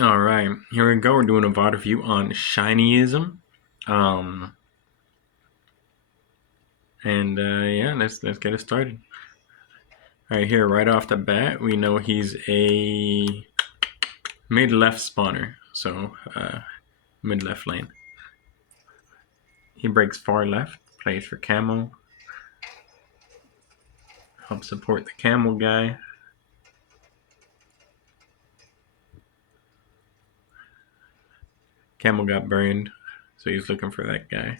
All right, here we go. We're doing a VOD review on Shinyism. Um, yeah, let's get it started. All right, here right off the bat, we know he's a mid left spawner, so mid left lane. He breaks far left, plays for Camel, helps support the Camel guy. Camel got burned, so he's looking for that guy.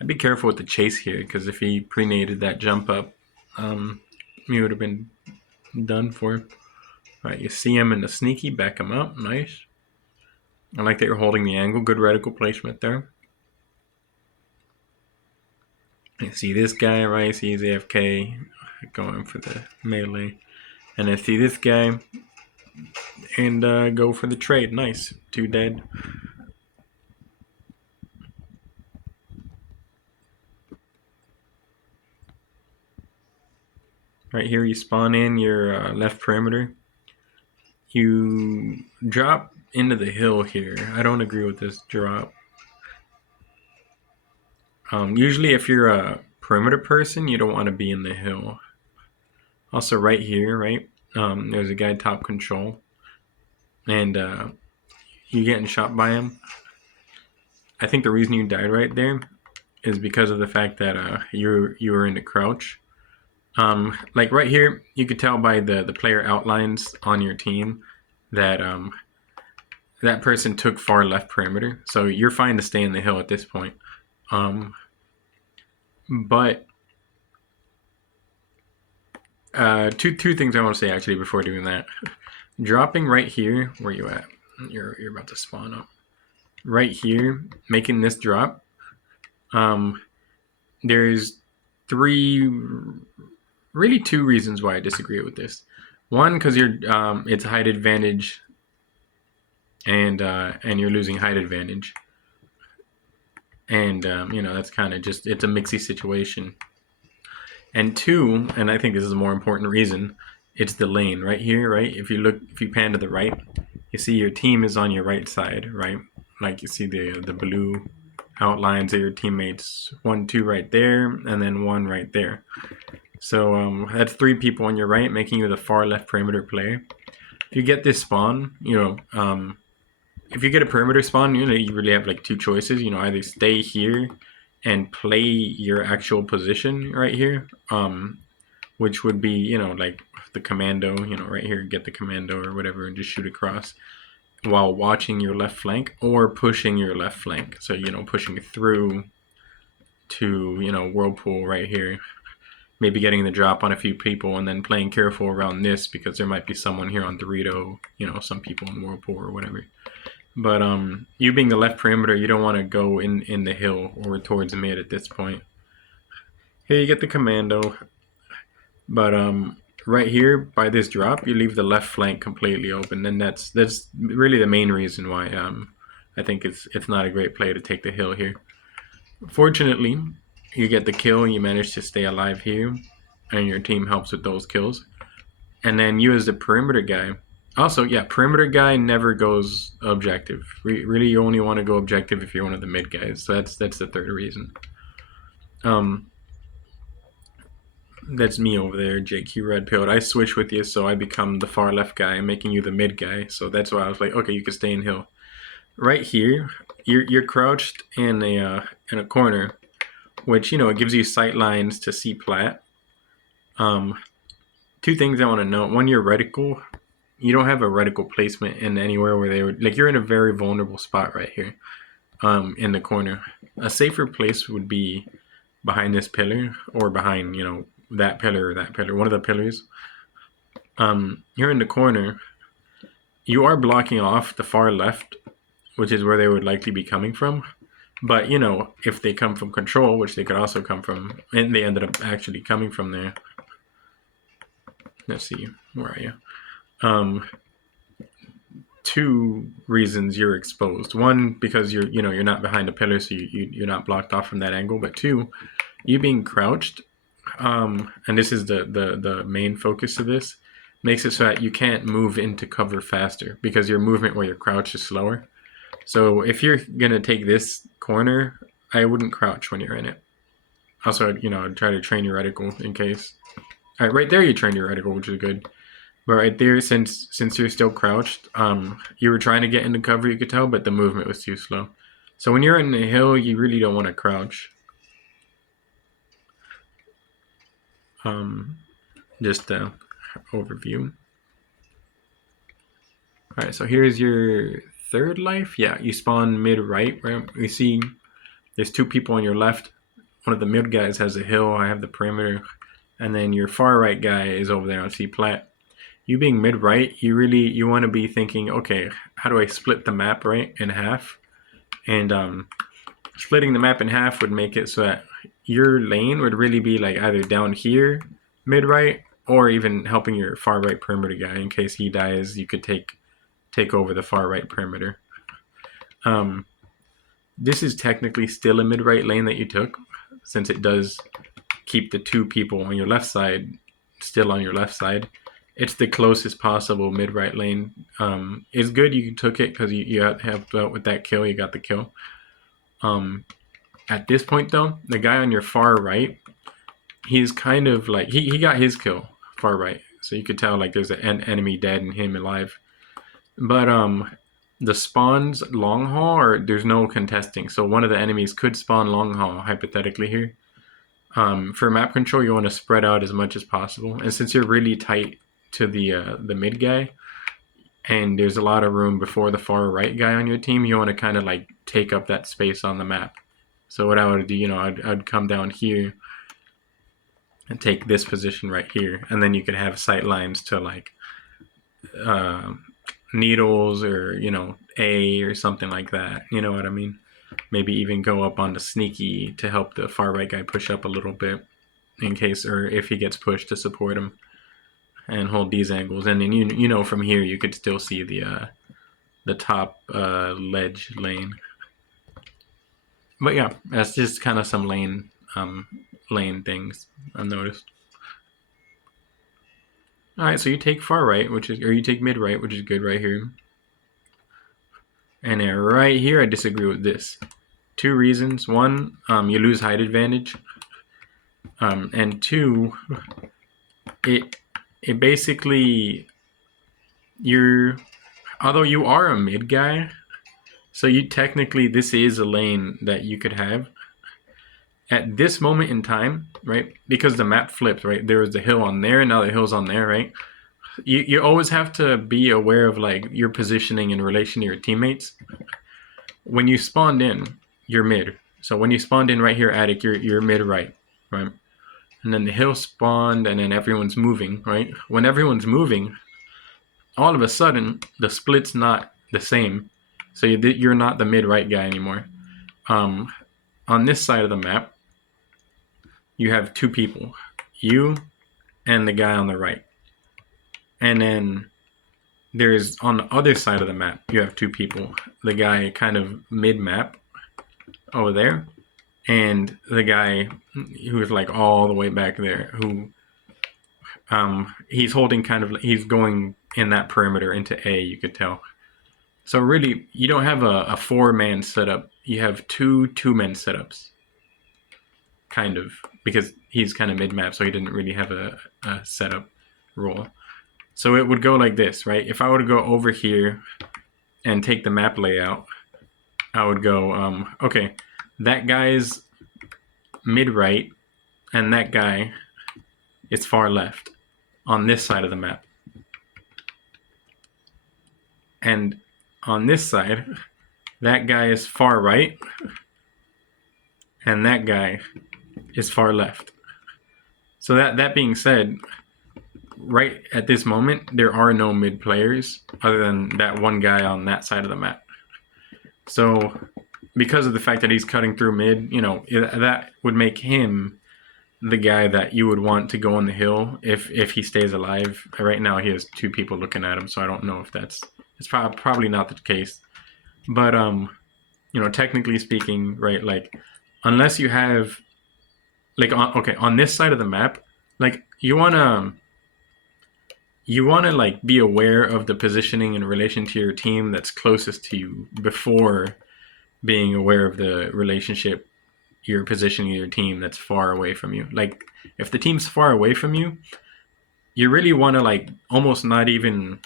I'd be careful with the chase here, because if he pre-nated that jump up, he would have been done for. All right, you see him in the sneaky, back him up, nice. I like that you're holding the angle, good reticle placement there. You see this guy, right? See he's AFK, going for the melee. And I see this guy, and go for the trade, nice, 2 dead. Right here you spawn in your left perimeter. You drop into the hill here. I don't agree with this drop. Usually if you're a perimeter person, you don't want to be in the hill. Also right here, right, there's a guy top control, and you getting shot by him. I think the reason you died right there is because of the fact that you were in the crouch. Like right here, you could tell by the player outlines on your team that that person took far left perimeter, so you're fine to stay in the hill at this point. But two things I want to say actually before doing that. Dropping right here, where you at? You're about to spawn up. Right here, making this drop. There's really two reasons why I disagree with this. One, because it's height advantage, and you're losing height advantage, and that's kind of just, it's a mixy situation. And two, and I think this is a more important reason, it's the lane right here, right? If you pan to the right, you see your team is on your right side, right? Like you see the blue outlines of your teammates, 1, 2 right there, and then 1 right there. So that's 3 people on your right, making you the far left perimeter player. If you get this spawn, if you get a perimeter spawn, you really have like 2 choices. Either stay here and play your actual position right here, which would be, like the commando, right here, get the commando or whatever and just shoot across while watching your left flank, or pushing your left flank. So, pushing through to, whirlpool right here, maybe getting the drop on a few people and then playing careful around this because there might be someone here on Dorito, some people in whirlpool or whatever. But you being the left perimeter, you don't want to go in the hill or towards mid at this point. Here you get the commando, but right here by this drop, you leave the left flank completely open, and that's really the main reason why I think it's not a great play to take the hill here. Fortunately, you get the kill and you manage to stay alive here, and your team helps with those kills. And then you as the perimeter guy, also, yeah, perimeter guy never goes objective. Really, you only want to go objective if you're one of the mid guys. So that's the third reason. That's me over there, JQ Red Pilled. I switch with you, so I become the far left guy, making you the mid guy. So that's why I was like, okay, you can stay in hill. Right here, you're crouched in a corner, which it gives you sight lines to see plat. 2 things I want to note. One, your reticle. You don't have a reticle placement in anywhere where they would, like, you're in a very vulnerable spot right here, in the corner. A safer place would be behind this pillar, or behind that pillar or that pillar, one of the pillars. Here in the corner, you are blocking off the far left, which is where they would likely be coming from. But if they come from control, which they could also come from, and they ended up actually coming from there. Let's see, where are you? 2 reasons you're exposed. One, because you're not behind a pillar, so you're not blocked off from that angle. But 2, you being crouched, and this is the main focus of this, makes it so that you can't move into cover faster because your movement where you're crouched is slower. So if you're gonna take this corner, I wouldn't crouch when you're in it. Also, I'd try to train your reticle in case. All right, right there you train your reticle, which is good. But right there, since you're still crouched, you were trying to get into cover, you could tell, but the movement was too slow. So when you're in the hill, you really don't want to crouch. Just the overview. All right, so here's your third life. Yeah, you spawn mid-right, right? You see there's two people on your left. One of the mid guys has a hill. I have the perimeter. And then your far right guy is over there on C plat. You being mid-right, you want to be thinking, okay, how do I split the map, right, in half? And splitting the map in half would make it so that your lane would really be like either down here, mid-right, or even helping your far right perimeter guy. In case he dies, you could take over the far right perimeter. This is technically still a mid-right lane that you took, since it does keep the two people on your left side still on your left side. It's the closest possible mid-right lane. It's good you took it because you helped out with that kill. You got the kill. At this point, though, the guy on your far right, he's kind of like, he got his kill far right. So you could tell like there's an enemy dead and him alive. But the spawns long haul, or there's no contesting. So one of the enemies could spawn long haul, hypothetically here. For map control, you want to spread out as much as possible. And since you're really tight to the mid guy, and there's a lot of room before the far right guy on your team, you want to kind of like take up that space on the map. So what I would do, I'd come down here and take this position right here, and then you could have sight lines to like needles or A or something like that. You know what I mean? Maybe even go up on the sneaky to help the far right guy push up a little bit in case, or if he gets pushed, to support him and hold these angles. And then from here you could still see the top ledge lane. But yeah, that's just kind of some lane things I've noticed. All right, so you take far right, or you take mid right, which is good right here. And then right here, I disagree with this. Two reasons. One, you lose height advantage. And two, it basically, although you are a mid guy, so technically this is a lane that you could have. At this moment in time, right, because the map flipped, right, there was the hill on there, and now the hill's on there, right? You always have to be aware of like your positioning in relation to your teammates. When you spawned in, you're mid. So when you spawned in right here, Attic, you're mid right? And then the hill spawned, and then everyone's moving, right? When everyone's moving, all of a sudden the split's not the same. So you're not the mid right guy anymore. On this side of the map, you have two people, you and the guy on the right. And then there's, on the other side of the map, you have two people, the guy kind of mid-map over there, and the guy who's like all the way back there, who he's holding he's going in that perimeter into A, you could tell. So really, you don't have a four-man setup, you have two-man setups, kind of, because he's kind of mid-map, so he didn't really have a setup role. So it would go like this, right? If I were to go over here and take the map layout, I would go, okay, that guy's mid-right, and that guy is far left on this side of the map. And on this side, that guy is far right, and that guy is far left. So that being said, right at this moment, there are no mid players other than that one guy on that side of the map. So because of the fact that he's cutting through mid, that would make him the guy that you would want to go on the hill if he stays alive. Right now he has two people looking at him, so I don't know if it's probably not the case. But technically speaking, right, like unless you have like on this side of the map, like you want to like be aware of the positioning in relation to your team that's closest to you before being aware of the relationship you're positioning your team that's far away from you. Like if the team's far away from you, you really want to like almost not even,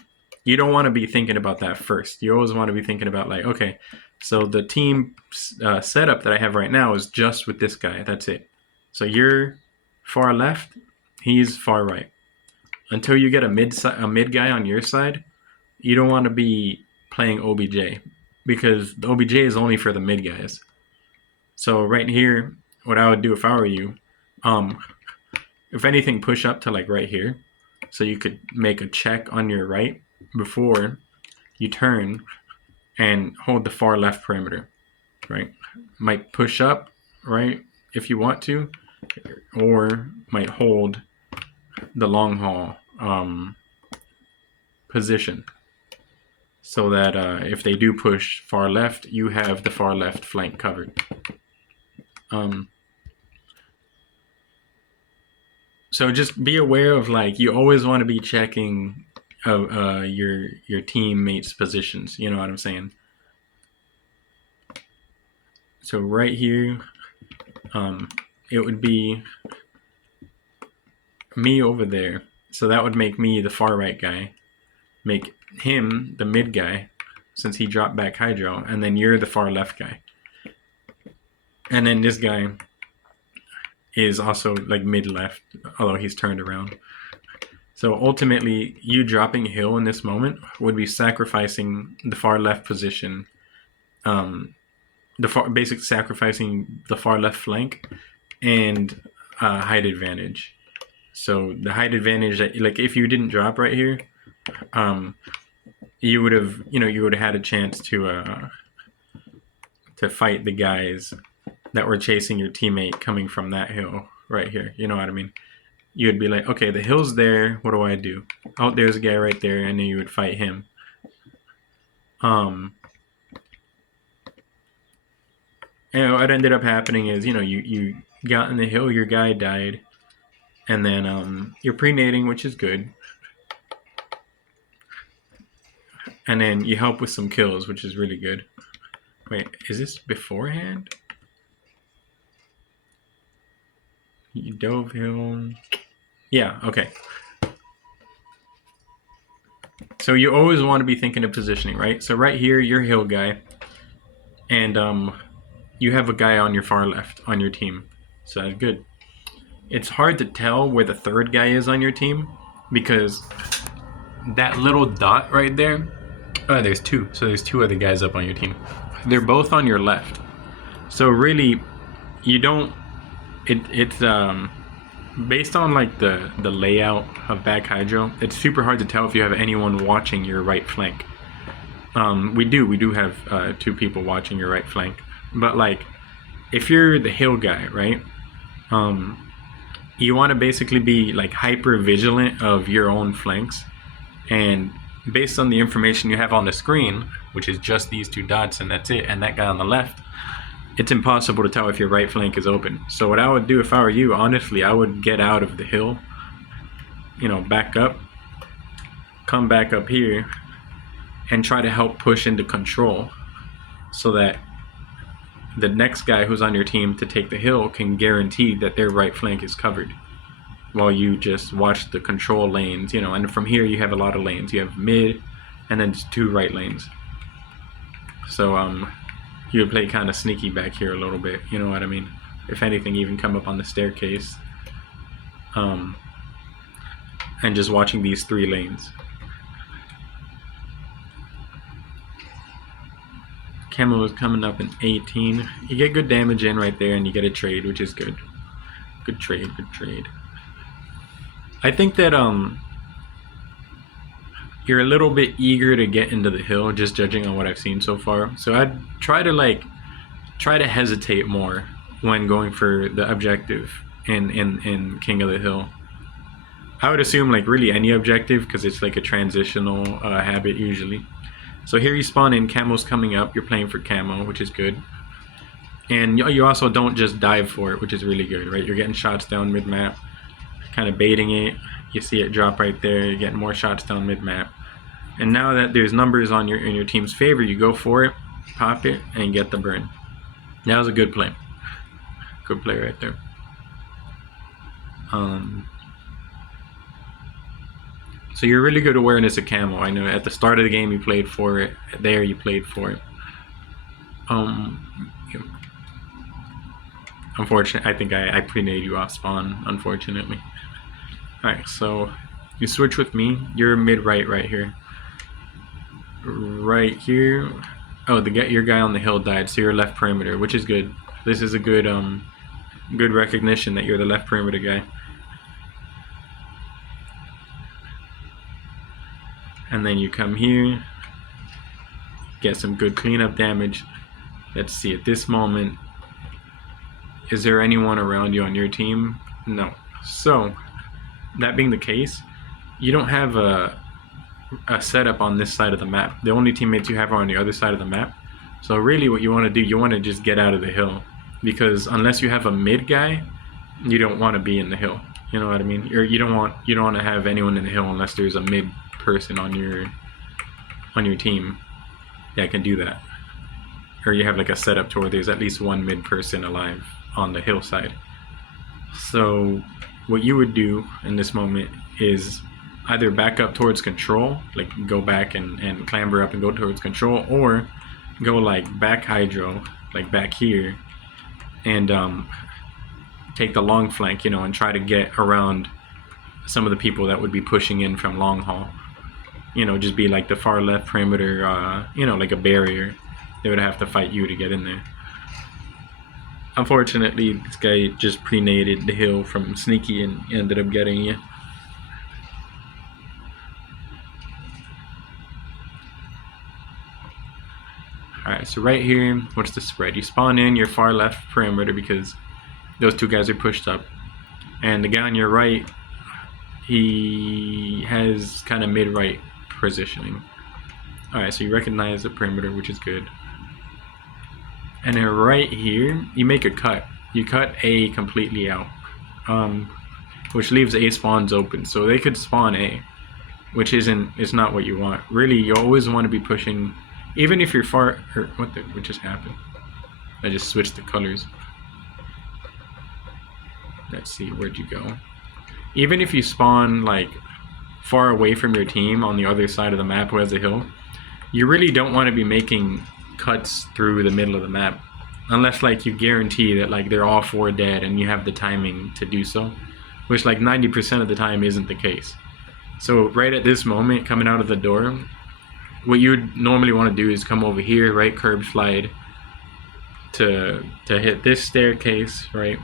you don't want to be thinking about that first. You always want to be thinking about like, okay, so the team setup that I have right now is just with this guy. That's it. So you're far left, he's far right. Until you get a mid guy on your side, you don't want to be playing OBJ because the OBJ is only for the mid guys. So right here, what I would do if I were you, if anything, push up to like right here, so you could make a check on your right before you turn and hold the far left perimeter, right? Might push up, right, if you want to, or might hold the long haul position, so that if they do push far left, you have the far left flank covered. So just be aware of like, you always want to be checking your teammates' positions. You know what I'm saying? So right here, it would be me over there. So that would make me the far right guy. Make him the mid guy, since he dropped back hydro, and then you're the far left guy. And then this guy is also like mid left, although he's turned around. So ultimately, you dropping hill in this moment would be sacrificing the far left position, basic sacrificing the far left flank and height advantage. So the height advantage, that like if you didn't drop right here, you would have had a chance to fight the guys that were chasing your teammate coming from that hill right here. You know what I mean? You would be like, okay, the hill's there. What do I do? Oh, there's a guy right there, and then you would fight him. And what ended up happening is, you got in the hill, your guy died, and then you're pre-nading, which is good. And then you help with some kills, which is really good. Wait, is this beforehand? You dove hill. Yeah, okay. So you always want to be thinking of positioning, right? So right here, you're hill guy. And you have a guy on your far left on your team. So that's good. It's hard to tell where the third guy is on your team, because that little dot right there, there's two. So there's two other guys up on your team. They're both on your left. So really, you don't, it's based on like the layout of back hydro, it's super hard to tell if you have anyone watching your right flank. We do have two people watching your right flank, but like if you're the hill guy, right, you want to basically be like hyper vigilant of your own flanks, and based on the information you have on the screen, which is just these two dots and that's it, and that guy on the left, it's impossible to tell if your right flank is open. So what I would do if I were you, honestly, I would get out of the hill, back up, come back up here, and try to help push into control, so that the next guy who's on your team to take the hill can guarantee that their right flank is covered, while you just watch the control lanes, and from here you have a lot of lanes. You have mid, and then just two right lanes. So you would play kind of sneaky back here a little bit, you know what I mean? If anything, even come up on the staircase, and just watching these three lanes. Camo is coming up in 18. You get good damage in right there, and you get a trade, which is good. Good trade. I think that you're a little bit eager to get into the hill, just judging on what I've seen so far. So I'd try to hesitate more when going for the objective in King of the Hill. I would assume like really any objective, because it's like a transitional habit usually. So here you spawn in, camo's coming up, you're playing for camo, which is good. And you also don't just dive for it, which is really good, right? You're getting shots down mid-map, kind of baiting it. You see it drop right there. You're getting more shots down mid-map. And now that there's numbers on in your team's favor, you go for it, pop it, and get the burn. That was a good play. Good play right there. So you're really good awareness of camo. I know at the start of the game you played for it. There you played for it. Unfortunately, I think I pre-nade you off spawn, unfortunately. Alright, so you switch with me. You're mid-right right here. Right here. Oh, your guy on the hill died, so you're left perimeter, which is good. This is a good good recognition that you're the left perimeter guy. And then you come here, get some good cleanup damage. Let's see, at this moment, is there anyone around you on your team? No. So, that being the case, you don't have a setup on this side of the map. The only teammates you have are on the other side of the map. So really what you want to do, you want to just get out of the hill. Because unless you have a mid guy, you don't want to be in the hill. You know what I mean? Or you don't want to have anyone in the hill unless there's a mid person on your team that can do that. Or you have like a setup to where there's at least one mid person alive on the hillside. So what you would do in this moment is either back up towards control, like go back and clamber up and go towards control, or go like back hydro, like back here, and take the long flank, you know, and try to get around some of the people that would be pushing in from long haul. You know, just be like the far left perimeter, you know, like a barrier. They would have to fight you to get in there. Unfortunately, this guy just pre-naded the hill from sneaky and ended up getting you. Alright, so right here, what's the spread? You spawn in your far left perimeter because those two guys are pushed up. And the guy on your right, he has kind of mid-right positioning. Alright, so you recognize the perimeter, which is good. And then right here, you make a cut. You cut A completely out, which leaves A spawns open. So they could spawn A, which is not what you want. Really, you always want to be pushing, even if you're far. What just happened? I just switched the colors. Let's see, where'd you go? Even if you spawn like far away from your team on the other side of the map who has a hill, you really don't want to be making cuts through the middle of the map unless like you guarantee that like they're all four dead and you have the timing to do so, which like 90% of the time isn't the case. So right at this moment, coming out of the door, what you would normally want to do is come over here, right, curb slide to hit this staircase, right,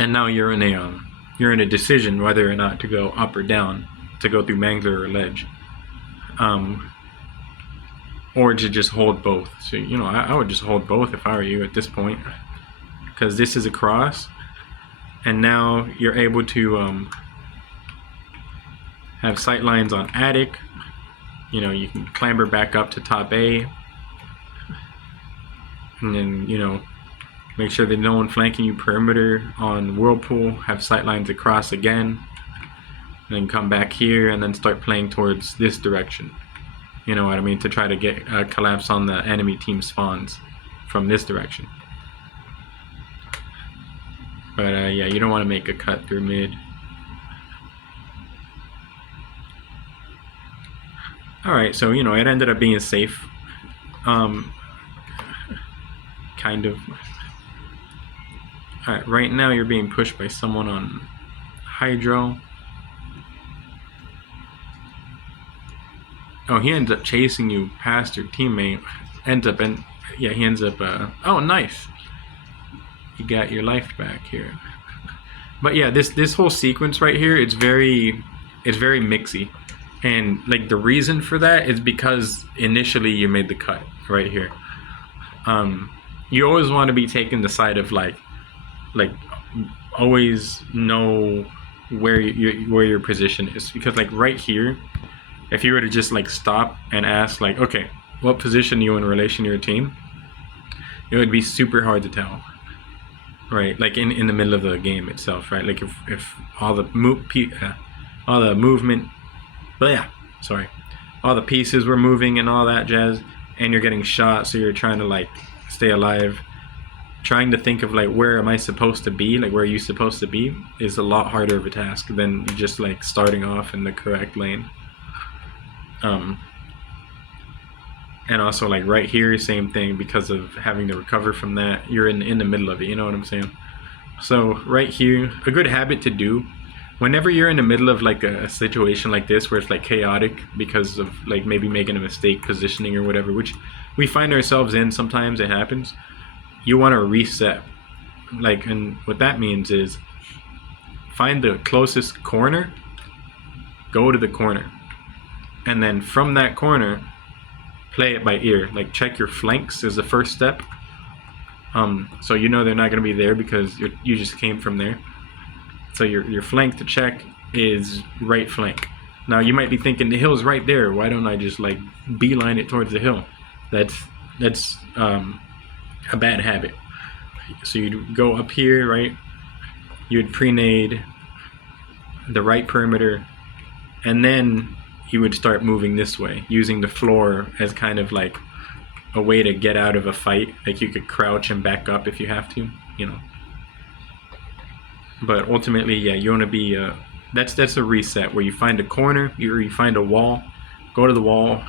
and now you're in a decision whether or not to go up or down, to go through mangler or ledge, or to just hold both. So, you know, I would just hold both if I were you at this point, because this is a cross, and now you're able to have sight lines on attic. You know, you can clamber back up to top A, and then, you know, make sure that no one flanking you perimeter on whirlpool, have sight lines across again, and then come back here and then start playing towards this direction. You know what I mean? To try to get a collapse on the enemy team spawns from this direction. But yeah, you don't want to make a cut through mid. Alright, so you know, it ended up being safe. Kind of. Alright, right now you're being pushed by someone on hydro. Oh, he ends up chasing you past your teammate. He ends up, oh, nice. You got your life back here. But yeah, this whole sequence right here, it's very mixy. And like the reason for that is because initially you made the cut right here. You always want to be taking the side of like always know where your position is, because like right here, if you were to just like stop and ask like, okay, what position are you in relation to your team? it would be super hard to tell, right? Like in the middle of the game itself, right? Like if all the all the movement, but yeah, sorry, all the pieces were moving and all that jazz, and you're getting shot, so you're trying to like stay alive. Trying to think of like where am I supposed to be, like where are you supposed to be, is a lot harder of a task than just like starting off in the correct lane. And also like right here, same thing, because of having to recover from that, you're in the middle of it, you know what I'm saying? So right here, a good habit to do whenever you're in the middle of like a situation like this where it's like chaotic because of like maybe making a mistake positioning or whatever, which we find ourselves in sometimes, it happens. You want to reset, like, and what that means is find the closest corner, go to the corner, and then from that corner play it by ear. Like check your flanks is the first step, so you know they're not going to be there because you just came from there. So your flank to check is right flank. Now you might be thinking the hill's right there, why don't I just like beeline it towards the hill? That's a bad habit. So you'd go up here, right? You'd pre-nade the right perimeter, and then you would start moving this way, using the floor as kind of like a way to get out of a fight. Like you could crouch and back up if you have to, you know. But ultimately, yeah, you want to be that's a reset where you find a corner, you find a wall, go to the wall,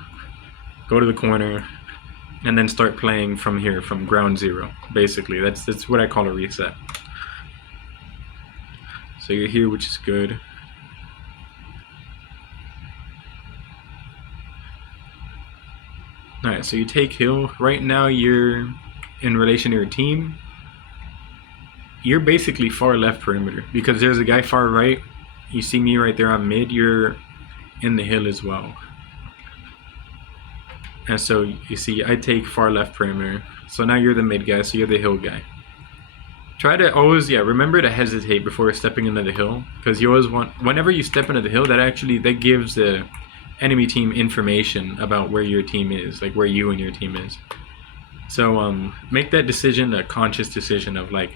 go to the corner, and then start playing from here, from ground zero. Basically, that's what I call a reset. So you're here, which is good. Alright, so you take hill. Right now you're, in relation to your team, you're basically far left perimeter, because there's a guy far right. You see me right there on mid, you're in the hill as well. And so you see I take far left perimeter. So now you're the mid guy, so you're the hill guy. Try to always, remember to hesitate before stepping into the hill, because you always want, whenever you step into the hill, that gives the enemy team information about where your team is, like where you and your team is. So make that decision a conscious decision of like,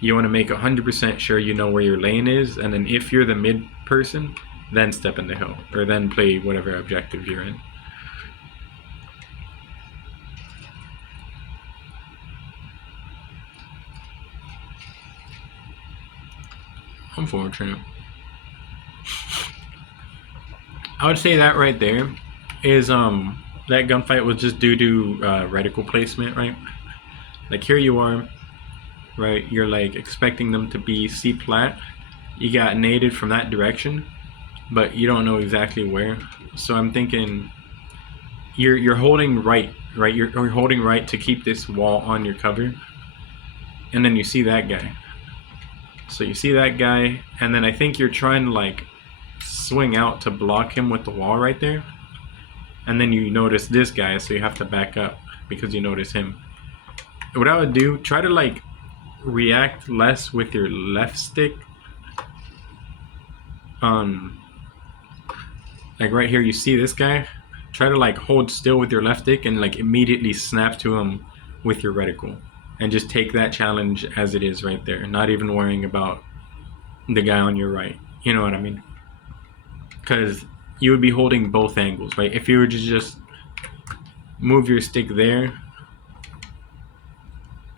you want to make 100% sure you know where your lane is, and then if you're the mid person, then step in the hill, or then play whatever objective you're in. Unfortunate. I would say that right there is that gunfight was just due to reticle placement, right? Like here you are, right? You're like expecting them to be C plat. You got naded from that direction, but you don't know exactly where. So I'm thinking you're holding right? You're holding right to keep this wall on your cover, and then you see that guy. So you see that guy, and then I think you're trying to like swing out to block him with the wall right there, and then you notice this guy, so you have to back up because you notice him. What I would do, try to like react less with your left stick. Like right here, you see this guy, try to like hold still with your left stick and like immediately snap to him with your reticle, and just take that challenge as it is right there, not even worrying about the guy on your right. You know what I mean? Because you would be holding both angles, right? If you were to just move your stick there,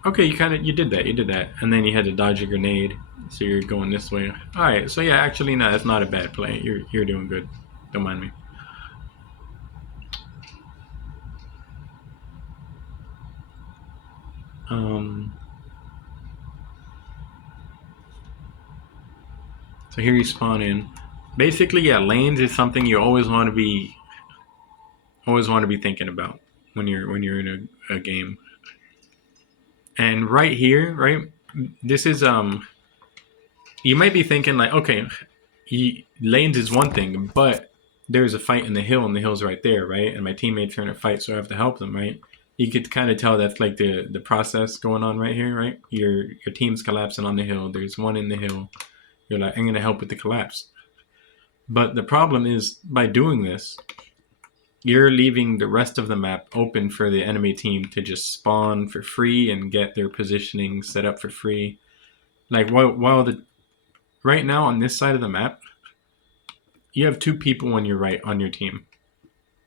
okay, you did that, and then you had to dodge a grenade, so you're going this way. All right, so yeah, actually, no, that's not a bad play. You're doing good. Don't mind me. So here you spawn in. Basically, yeah, lanes is something you always want to be thinking about when you're in a game. And right here, right, this is you might be thinking like, okay, lanes is one thing, but there's a fight in the hill, and the hill's right there, right? And my teammates are in a fight, so I have to help them, right? You could kind of tell that's like the process going on right here, right? Your team's collapsing on the hill. There's one in the hill. You're like, I'm gonna help with the collapse. But the problem is, by doing this, you're leaving the rest of the map open for the enemy team to just spawn for free and get their positioning set up for free. Like while the right now on this side of the map, you have 2 people on your right on your team,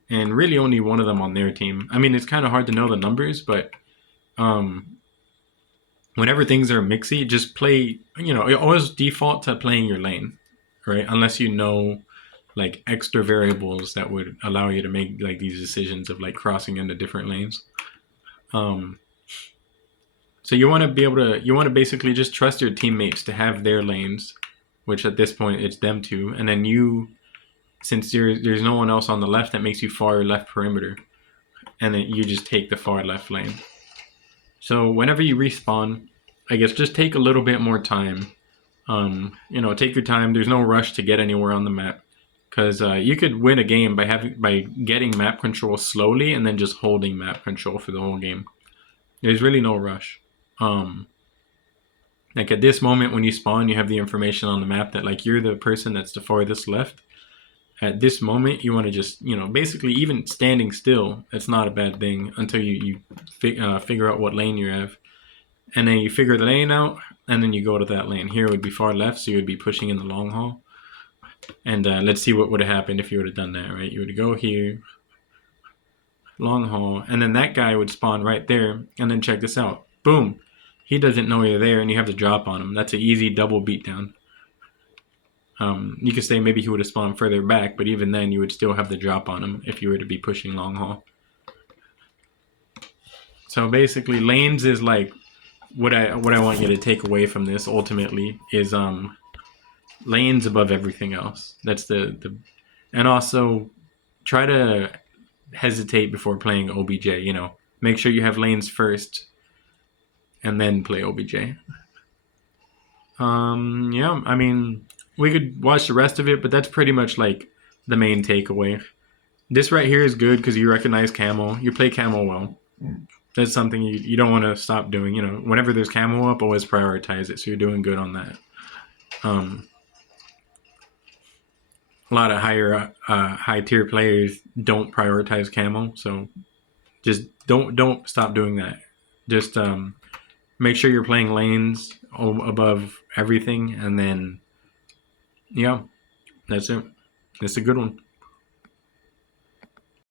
and really only one of them on their team. I mean, it's kind of hard to know the numbers, but whenever things are mixy, just play. Always default to playing your lane, right? Unless you know like extra variables that would allow you to make like these decisions of like crossing into different lanes. So you want to basically just trust your teammates to have their lanes, which at this point it's them 2, and then you, since there's no one else on the left, that makes you far left perimeter, and then you just take the far left lane. So whenever you respawn, I guess just take a little bit more time. Take your time. There's no rush to get anywhere on the map, because you could win a game by getting map control slowly and then just holding map control for the whole game. There's really no rush. Like at this moment when you spawn, you have the information on the map that like you're the person that's the farthest left. At this moment, you want to just, basically even standing still, it's not a bad thing until you figure out what lane you have. And then you figure the lane out, and then you go to that lane. Here would be far left, so you would be pushing in the long haul. And let's see what would have happened if you would have done that, right? You would go here, long haul, and then that guy would spawn right there, and then check this out. Boom. He doesn't know you're there, and you have to drop on him. That's an easy double beatdown. You could say maybe he would have spawned further back, but even then you would still have the drop on him if you were to be pushing long haul. So basically, lanes is like what I want you to take away from this ultimately is lanes above everything else. That's the and also try to hesitate before playing OBJ. Make sure you have lanes first and then play OBJ. Yeah, I mean, we could watch the rest of it, but that's pretty much like the main takeaway. This right here is good because you recognize camo. You play camo well. That's something you don't want to stop doing. Whenever there's camo up, always prioritize it. So you're doing good on that. A lot of high tier players don't prioritize camo, so just don't stop doing that. Just make sure you're playing lanes above everything, and then yeah, that's it. It's a good one.